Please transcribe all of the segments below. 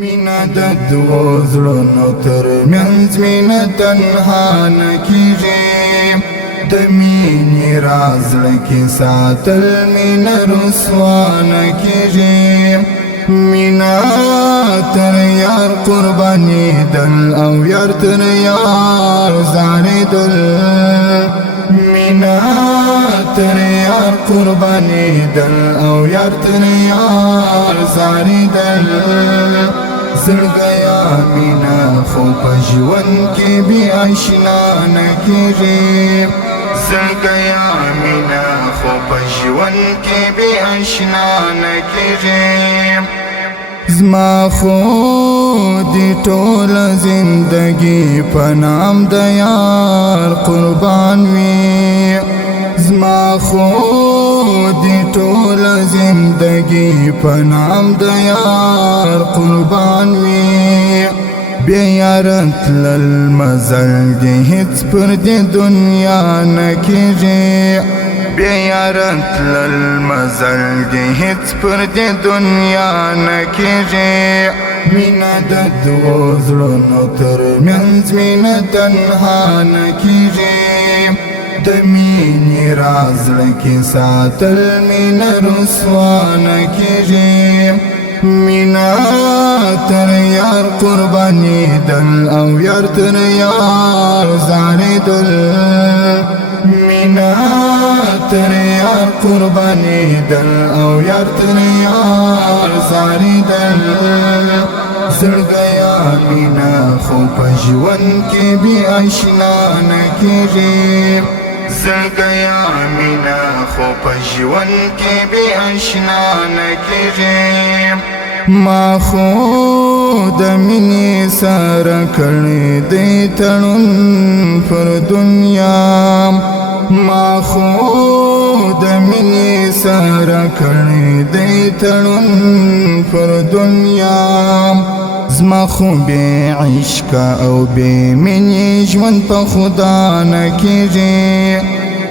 مینا د دوو زړونو ترمنځ مینه تنها نه کیږي، د مینې راز زړه کې ساتل مینه رسوا نه کیږي. مینا تر یار قربانېدل او یار تر یار زارېدل، مینا تر یار قربانېدل او یار تر یار زارېدل. زړګیا مینا خو په ژوند کې بې اشنا نه کېږي، زړګیا مینا خو په ژوند کې بې اشنا نه کېږي. زما خو دی ټوله زندگی په نام د یار قربان وي، زما خو دی ټوله زندگی په نام د یار قربان وي. بیا یار تلل مزل دی هیڅ پر دې دنیا نه کېږي، بیا یار تلل مزل دی هیڅ پر دې دنیا نه کېږي. مینا د دوو زړونو ترمنځ مینه تنها نه کېږي، د مینې راز زړه کې ساتل مینه رسوا نه کېږي. مینا تر یار قربانېدل او یار تر یار زارېدل، مینا تر یار قربانېدل او یار تر یار زارېدل. زړګیا مینا خو په ژوند کې بې اشنا نه کېږي، زړګیا مینا خو په ژوند کې بې اشنا نه کېږي. ما خو د مینې سره کړی دی تړون پر دنیا، ما خو د مینې سره کړی دی تړون پر دنیا. زما خو بې عشقه او بې مینې ژوند په خدا نه کېږي،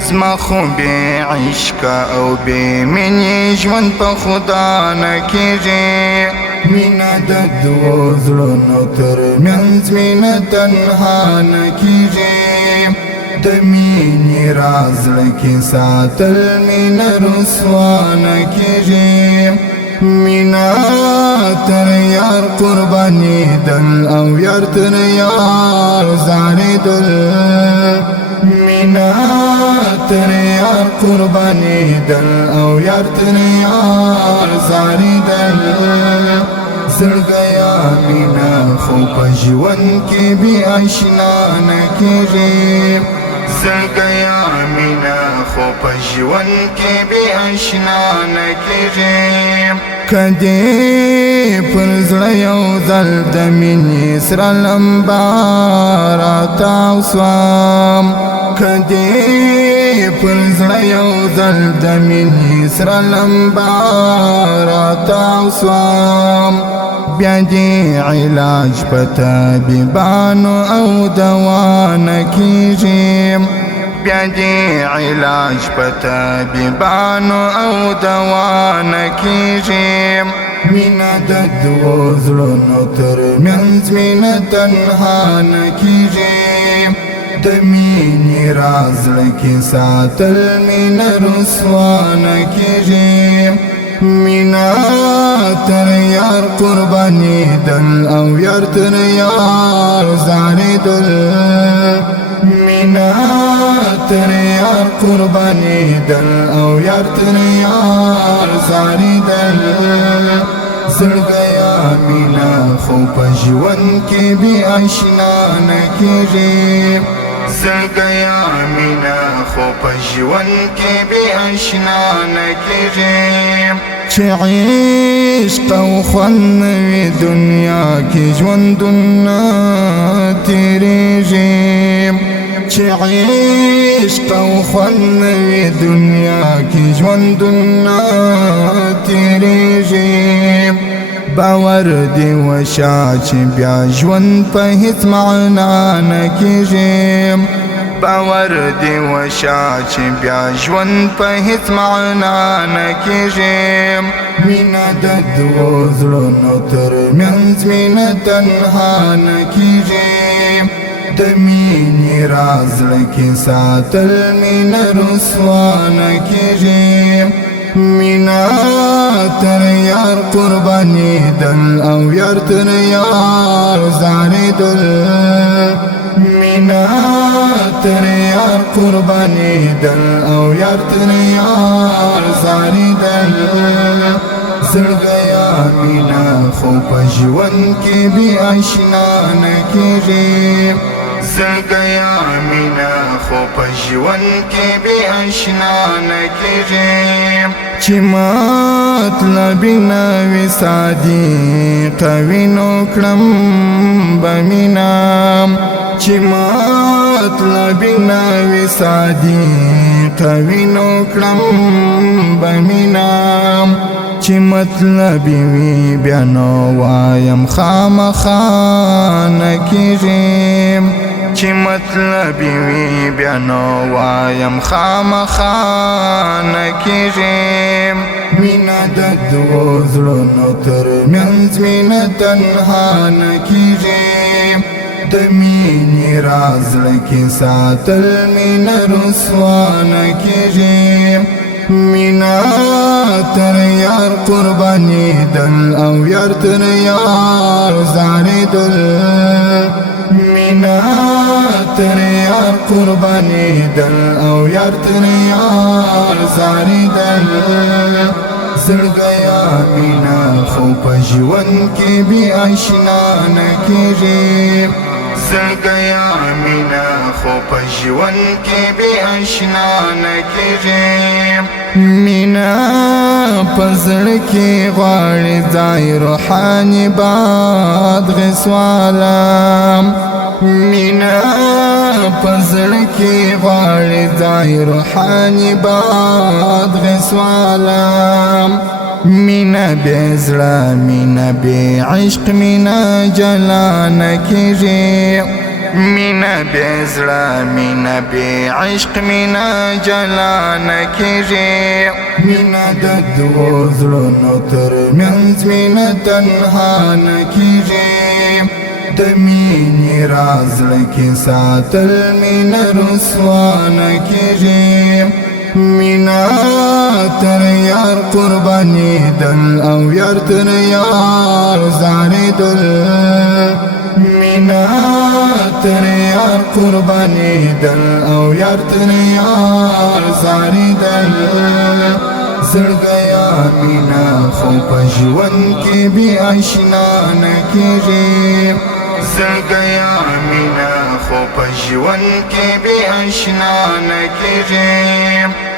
زما خو بې عشقه او بې مینې ژوند په خدا نه کېږي. مینا د دوو زړونو ترمنځ مینه تنها نه کېږي، د مینې راز زړه کې ساتل مینه رسوا نه کېږي. مینا تر یار قربانېدل او یار تر یار زارېدل، مینا تر یار قربانېدل او یار تر یار زارېدل. زړګیا مینا خو په ژوند کې بې اشنا نه کېږي، زړګیا مینا خو په ژوند کې بې اشنا نه کېږي. کدی پر زړه یو ځل د مینې سره لمبه راتاو سوم، کدی پر زړه یو ځل د مینې سره لمبه راتاو سوم. بیا دې علاج په طبیبانو او دوا نه کېږي، بیا دې علاج په طبیبانو او دوا نه کېږي. مینا د دوو زړونو ترمنځ مینه تنها نه کېږي، د مینې راز زړه کې ساتل مینه رسوا نه کېږي. مینا تر یار قربانېدل او یار تر یار زارېدل، مینا تر یار قربانېدل او یار تر یار زارېدل. زړګیا مینا خو په ژوند کې بې اشنا نه کېږي، زړګیا مینا خو په ژوند کې بې اشنا نه کېږي. چې عشق او خوند وي دنیا کې ژوندونه تېرېږي، چې عشق او خوند وي دنیا کې ژوندونه تېرېږي. باور دی وشا چې بیا ژوند په هیڅ معنا نه کېږي، باور دی وشا چې بیا ژوند په هیڅ معنا نه کېږي. مینا د دوو زړونو ترمنځ مینه تنها نه کېږي د مینې راز زړه کې ساتل مینه رسوا نه کېږي مینا تر یار قربانېدل او یار تر یار زارېدل مینا تر یار قربانېدل او یار تر یار زارېدل زړګیا مینا خو په ژوند کې بې اشنا نه کېږي زړګیا مینا خو په ژوند کې بې اشنا نه کېږي چې مطلبي نه وي صادقه وي نو کړم به مینا چې مطلبي نه وي صادقه وي نو کړم به مینا چې مطلبي وي بیا نو وایم خامخا نه کېږي چې مطلبي وي بیا نو وایم خامخا نه کېږي مینا د دوو زړونو ترمنځ مینه تنها نه کېږي د مینې راز زړه کې ساتل مینه رسوا نه کېږي مینا تر یار قربانېدل او یار تر یار زارېدل مینا تر یار قربانېدل او یار تر یار زارېدل زړګیا مینا خو په ژوند کې بې اشنا نه کېږي زړګیا مینا خو په ژوند کې بې اشنا نه کېږي مینا په زړه کې غواړي ځای روحاني بادغیس والا مینا په زړه کې غواړي ځای روحاني بادغیس والا مینا بې زړه مینا بې عشق مینا جلا نه کېږي مینا بې زړه مینا بې عشق مینا جلا نه کېږي مینا د دوو زړونو ترمنځ مینه تنها نه کېږي د مینې راز زړه کې ساتل مینه رسوا نه کېږي مینا تر یار قربانېدل او یار تر یار زارېدل مینا تر یار قربانېدل او یار تر یار زارېدل زړګیا مینا خو په ژوند کې بې اشنا نه کېږي زړګیا مینا خو په ژوند کې بې اشنا نه کېږي